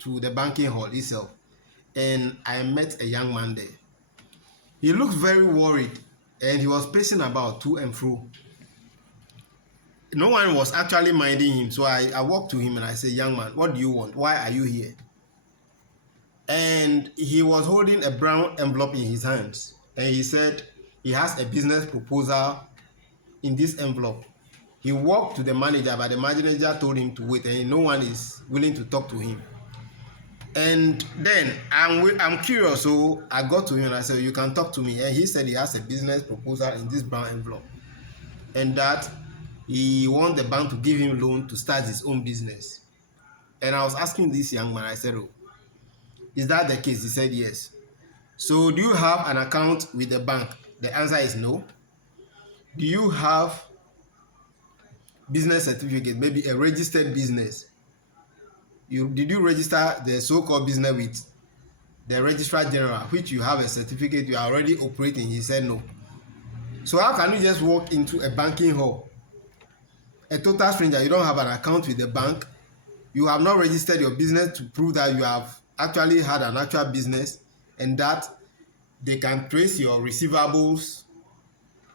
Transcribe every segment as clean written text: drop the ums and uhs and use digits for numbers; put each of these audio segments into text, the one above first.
to the banking hall itself, and I met a young man there. He looked very worried, and he was pacing about to and fro. No one was actually minding him, so I walked to him and I said, "Young man, what do you want? Why are you here?" And he was holding a brown envelope in his hands, and he said he has a business proposal in this envelope. He walked to the manager, but the manager told him to wait, and no one is willing to talk to him. And then I'm curious, so I got to him and I said, "You can talk to me." And he said he has a business proposal in this brown envelope, and that he wants the bank to give him loan to start his own business. And I was asking this young man, I said, "Oh, is that the case?" He said, "Yes." "So do you have an account with the bank?" The answer is no. "Do you have business certificate, maybe a registered business? Did you register the so-called business with the registrar general, which you have a certificate, you are already operating?" He said no. "So how can you just walk into a banking hall, a total stranger, you don't have an account with the bank, you have not registered your business to prove that you have actually had an actual business, and that they can trace your receivables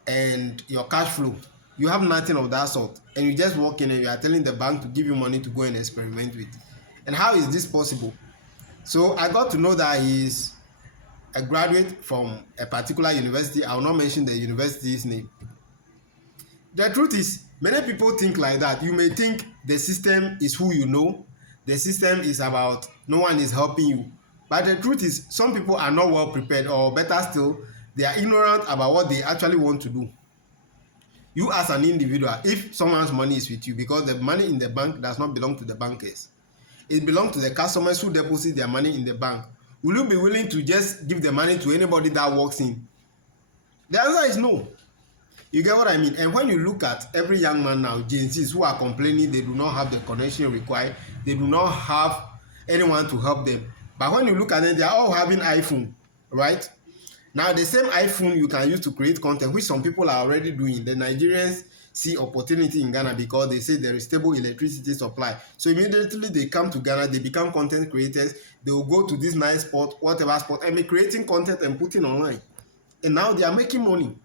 and your cash flow? You have nothing of that sort, and you just walk in and you are telling the bank to give you money to go and experiment with. And how is this possible?" So I got to know that he is a graduate from a particular university. I will not mention the university's name. The truth is, many people think like that. You may think the system is who you know, the system is about no one is helping you. But the truth is, some people are not well prepared, or better still, they are ignorant about what they actually want to do. You as an individual, if someone's money is with you, because the money in the bank does not belong to the bankers, it belongs to the customers who deposit their money in the bank, will you be willing to just give the money to anybody that walks in? The answer is no. You get what I mean? And when you look at every young man now, Gen Zs who are complaining they do not have the connection required, they do not have anyone to help them. But when you look at them, they are all having iPhone, right? Now, the same iPhone you can use to create content, which some people are already doing. The Nigerians see opportunity in Ghana because they say there is stable electricity supply. So immediately they come to Ghana, they become content creators. They will go to this nice spot, whatever spot, and be creating content and putting online. And now they are making money.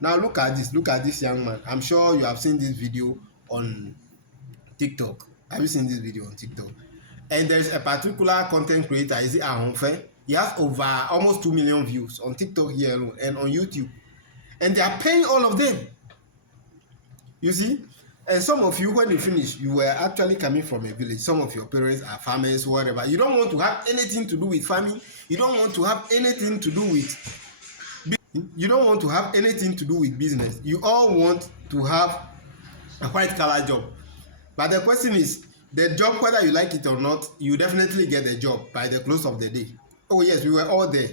Now look at this young man. I'm sure you have seen this video on TikTok. Have you seen this video on TikTok? And there's a particular content creator, is it Ahonfe? He has over almost 2 million views on TikTok here alone and on YouTube. And they are paying all of them. You see? And some of you, when you finish, you were actually coming from a village. Some of your parents are farmers, whatever. You don't want to have anything to do with farming. You don't want to have anything to do with business. You all want to have a white collar job. But the question is, the job, whether you like it or not, you definitely get the job by the close of the day. Oh yes, we were all there.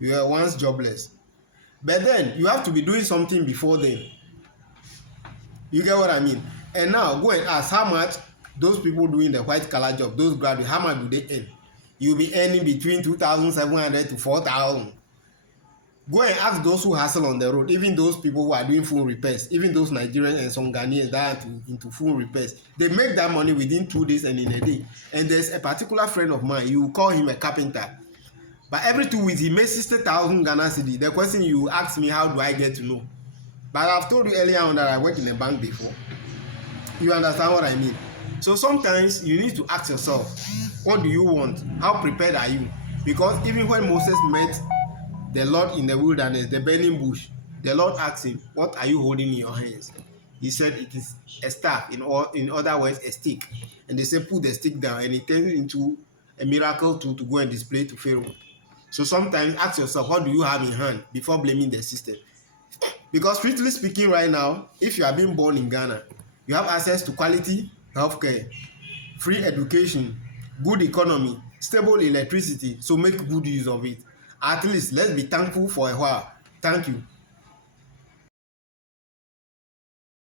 We were once jobless. But then, you have to be doing something before then. You get what I mean? And now, go and ask how much those people doing the white collar job, those graduates, how much do they earn? You'll be earning between 2,700 to 4,000. Go and ask those who hustle on the road, even those people who are doing phone repairs, even those Nigerians and some Ghanaians that are into phone repairs. They make that money within 2 days and in a day. And there's a particular friend of mine, you call him a carpenter. But every 2 weeks, he makes 60,000 Ghana cedi. The question you ask me, how do I get to know? But I've told you earlier on that I worked in a bank before. You understand what I mean? So sometimes you need to ask yourself, what do you want? How prepared are you? Because even when Moses met the Lord in the wilderness, the burning bush, the Lord asked him, what are you holding in your hands? He said, it is a staff, in other words, a stick. And they said, put the stick down, and it turns into a miracle tool to go and display to Pharaoh. So sometimes ask yourself, what do you have in hand before blaming the system? Because strictly speaking right now, if you are being born in Ghana, you have access to quality healthcare, free education, good economy, stable electricity, so make good use of it. At least let's be thankful for a while. Thank you.